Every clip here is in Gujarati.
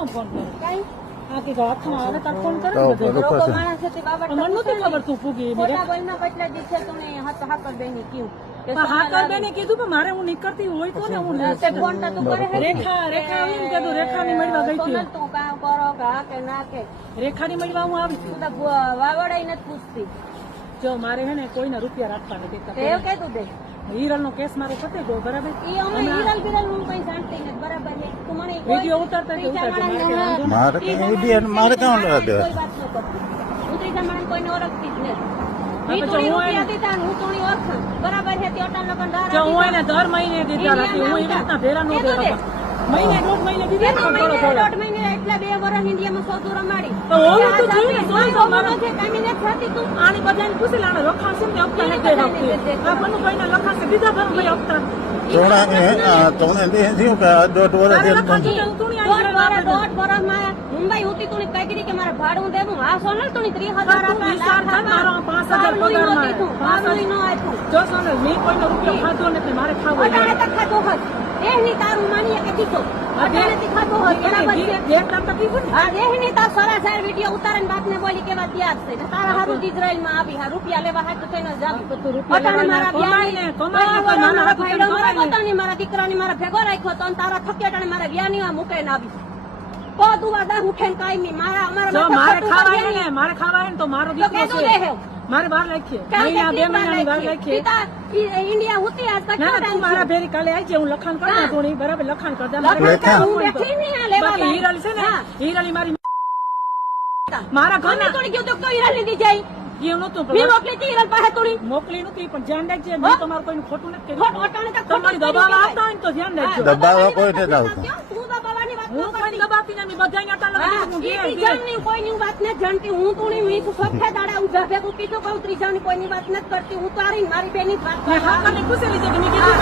કામ ફોન કરો કઈ આ કે હાથમાં આવે તાર ફોન કરે રોગો માણસ હતી બાબા મને નથી ખબર તું ફૂગી ખોટા બોલના કેટલા દિવસે તું હાકર બેની કીધું હાકર બેને કીધું કે મારે હું નીકળતી હોય તો ને હું ફોન તો તું કરે રેખા એમ કીધું રેખાની મળવા ગઈ હતી તું કામ કરો કે હા કે ના કે રેખાની મળવા હું આવી તું તો વાવડાઈ નથી પૂછતી જો મારે હે ને કોઈના રૂપિયા રાખવા નથી એવું કીધું દે હિરલ નો કેસ મારો પતે ગયો બરાબર ઈ અમે હિરલ બિરલ હું કઈ જાણતી નથી બરાબર છે તું મને વિડિયો ઉતારતા મારે કઈ વિડિયો મારે કામ લેવા દે કોઈ વાત ન કરતી હું ત્રીજા માણસ કોઈને ઓળખતી જ નથી રૂપિયા દીધા હું તોણી ઓળખાણ બરાબર છે તે અટાણ લગન જો હું એને દર મહિને દીધા રાખી હું એવી રીતના ભેરા નો દેવા મહિને દોઢ મહિને દીધા દોઢ મહિને એટલા 2 વર્ષ ઇન્ડિયામાં સોદું રમાડી તો ઓલું તો જોઈને સોય મારો છે કામી ને થતી તું આની બધાને પૂછી લાણે લખાણ છે ને હપ્તા નથી દેવા આ બનુ ભાઈના લખાણ છે બીજા ભર ભાઈ હપ્તા તોણે દે થયું કે 1.5 વર્ષ દોઢ વર્ષ માં મુંબઈ ઉતી તું કઈ કરી કે મારે ભાડું દેવું આ સોનલ તું 30,000 આપા મારો 5,000 પગાર માં 5,000 નો આપ્યું જો સોનલ મેં કોઈનો રૂપિયો ખાધો નથી મારે ખાવો અટાણે તક ખાધો હત એની તારું માનીએ કે દીધો અટાણે થી ખાધો હત બરાબર છે એક નામ તો કીધું આ દેહની તાર સરાસર વિડિયો ઉતારીને બાપને બોલી કેવા તૈયાર છે તારા હારું ઇઝરાયલ માં આવી હા રૂપિયા લેવા હાથ થઈને જાવ અટાણે મારા વ્યાની કમાઈને મારા દીકરાની મારા ભેગો રાખ્યો તો તારા થકે અટાણે મારા વ્યાની મૂકીને આવી દુવાદા ઉઠેન કાયમી મારા મારે ખાવા ને તો મારો દીકરો છે મારે બહાર લખીએ મહિના 2 મહિનાની બહાર લખીએ ઇન્ડિયા હોતી આજ તક ના તું મારા ભેરી કાલે આવી છે હું લખાણ કરી નાખું નહીં બરાબર લખાણ કરી દે હું બેઠી નહીં આ લેવા હિરાલી છે ને હિરાલી મારી મારા ઘરને તોડી ગયો તો કોઈ હિરાલી દી જાય એવું નતું મેં મોકલી હતી હિરાલ પાસે તોડી મોકલી નતી પણ ધ્યાન રાખજે મેં તમારું કોઈનું ખોટું નથી કર્યું અટાણે તક તમારી દબાવ આવતા હોય ને તો ધ્યાન રાખજો દબાવવા કોઈ નથી આવતું તું દબાવવાની વાત હું કોઈ દબાવતી નથી બધાને આટલા ત્રીજાની કોઈની વાત નથી જાણતી હું તું મીઠ સફેદ દાડા ઉભા ભેગું કીધું કહું ત્રીજાની કોઈની વાત નથી કરતી હું તારી મારી બેની જ વાત હાકાને પૂછેલી છે કે મેં કીધું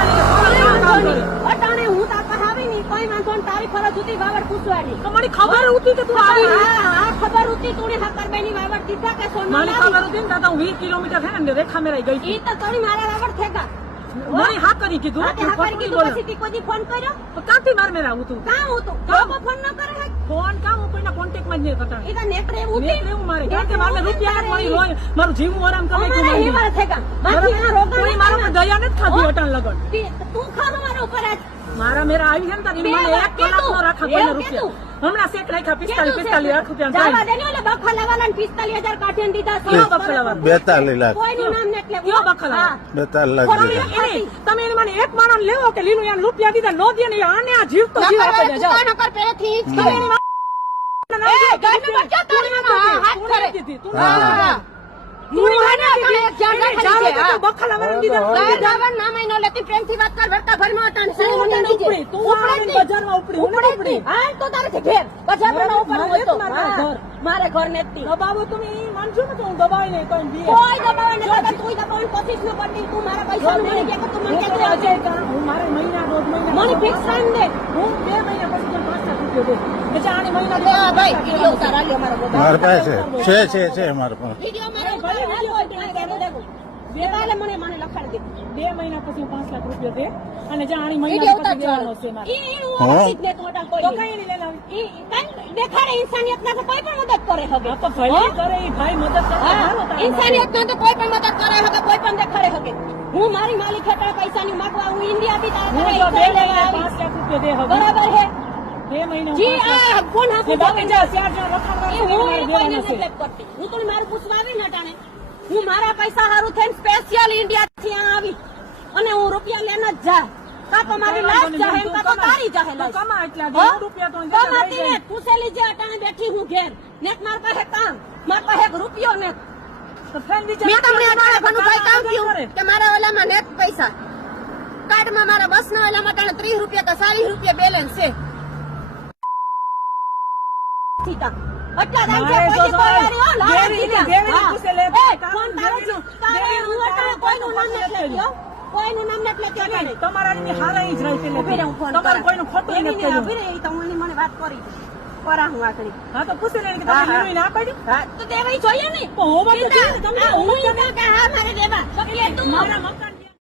અટાણે હું તાર પાસે આવી નહીં કોઈ વાંધો ને તારી ફરજ હતી વાવડ પૂછવાની તમારી ખબર હતી કે તું આવી હા ખબર હતી તું હાકર બેની વાવડ દીધા કે સોના મારી ખબર હતી ને દાદા હું 20 કિલોમીટર છે ને રેખા મેરાઈ ગઈ ઈ તો તોડી મારા વાવડ થેગા મારી હા કરી કીધું પછી ફોન કર્યો કાંથી માર મેરા આવું તું કાં હું તો ફોન ન કરે ફોન કાં હું કોઈના કોન્ટેક્ટ માં જ નહીં કરતા ઈ તો નેકરે ઉતી એવું મારે કારણ કે મારે રૂપિયા મળી હોય મારું જીવું આરામ કરે છે મારી હિમાર થેગા બાકી આ રોગા મારા દયા નથી ખાધી અટાણ લગન તું ખાવ મારા ઉપર આજ મારા મેરા આવી છે ને તારી મને 1 કલાક નો રાખા કોઈના રૂપિયા હમણાં સેટ રાખ્યા 45 લાખ રૂપિયા જવા દે ને ઓલે બખલાવાલા 45000 કાઢીને દીધા છે 42 લાખ કોઈનું નામ ને એટલે કયો બખલાવા 42 લાખ તમે એને મને એક માણસ લેવો કે લીલું યાર રૂપિયા દીધા નો દે ને આને આ જીવતો જીવ આપે જા નકર પેલેથી જ કરે એ ગાડી માં ક્યાં તારી હાથ કરે તું તું હાને કાલે એક જાણ રાખી છે બખલાવાને દીધા ગાયદાવન નામ નો લેતી પ્રેમથી વાત કર વર્તા ભરમાં અટાણ છે તું બજારમાં ઉપડી હું ઉપડી હા તો તારે છે ઘેર બજારમાં ઉપર હોય તો મારે ઘર નેતી દબાવો તમે માનજો ને તો હું દબાઈ નહીં કોઈ દે કોઈ દબાવે ને તો તું દબાવન કોશિશ ન કરતી તું મારા પૈસા મને કે તું મને કે અજય કા હું મારે મહિના રોજ મહિના મને ફિક્સ ટાઈમ દે હું 2 મહિના પછી 5 લાખ રૂપિયા દે કે આની મહિના દે ભાઈ વિડિયો ઉતારા લે મારા મોબાઈલ મારા પાસે છે મારા પાસે વિડિયો મારા બેતાલે મને લખાડ દે 2 મહિના પછી 5 લાખ રૂપિયા દે અને જે આની મહિના પછી દેવાનો છે મારે ઈ હું ને તો તો કઈ નહીં લેલાવી ઈ કઈ દેખાડે ઇન્સાનિયત ના કોઈ પણ મદદ કરે હગે તો ભાઈ કરે ઈ ભાઈ મદદ કરે ઇન્સાનિયત ના તો કોઈ પણ મદદ કરે હગે કોઈ પણ દેખાડે હગે હું મારી માલિક હેઠળ પૈસાની માંગવા હું ઇન્ડિયા બી તારા 5 લાખ રૂપિયા દે હવે બરાબર હે 2 મહિના જી આ કોણ હા બાકી જા 4 જણ લખાડવા હું કોઈને નેગ્લેક્ટ કરતી હું તો મારું પૂછવા આવી નટાણે હું મારા પૈસા હારું થઈને સ્પેશિયલ ઇન્ડિયા થી આવી અને હું રૂપિયા લેને જ જા કા તો મારી લાશ જાહે કા તો તારી જાહે લાશ કમા એટલા રૂપિયા તો કમાતી ને તું સેલી જે અટાણે બેઠી હું ઘેર નેક માર પાસે કામ માર પાસે રૂપિયો ને તો ફેન વિચાર મેં તમને અટાણે ઘણું ભાઈ કામ કર્યું કે મારા ઓલામાં નેક પૈસા કાર્ડમાં મારા બસના ઓલામાં તને 30 રૂપિયા કે 40 રૂપિયા બેલેન્સ છે સીતા અટલા દાન છે કોઈ તૈયારી હો લાવી દીધા પૂછે લે ફોન તારે હું અટાણે કોઈનું નામ નથી લેતી કોઈનું નામ નથી લેતી તમારા ની હારા ઈ જ રહી છે તમારું કોઈનું ખોટું નથી કર્યું ઉભી રહી તો મને વાત કરી પરા હું આકડી હા તો પૂછે લે કે તમે લીલું ના પાડ્યું હા તો દેવાઈ જોઈએ ને તો હોવા તો જોઈએ ને તમને હું કે હા મારે દેવા તો કે તું મારા મકાન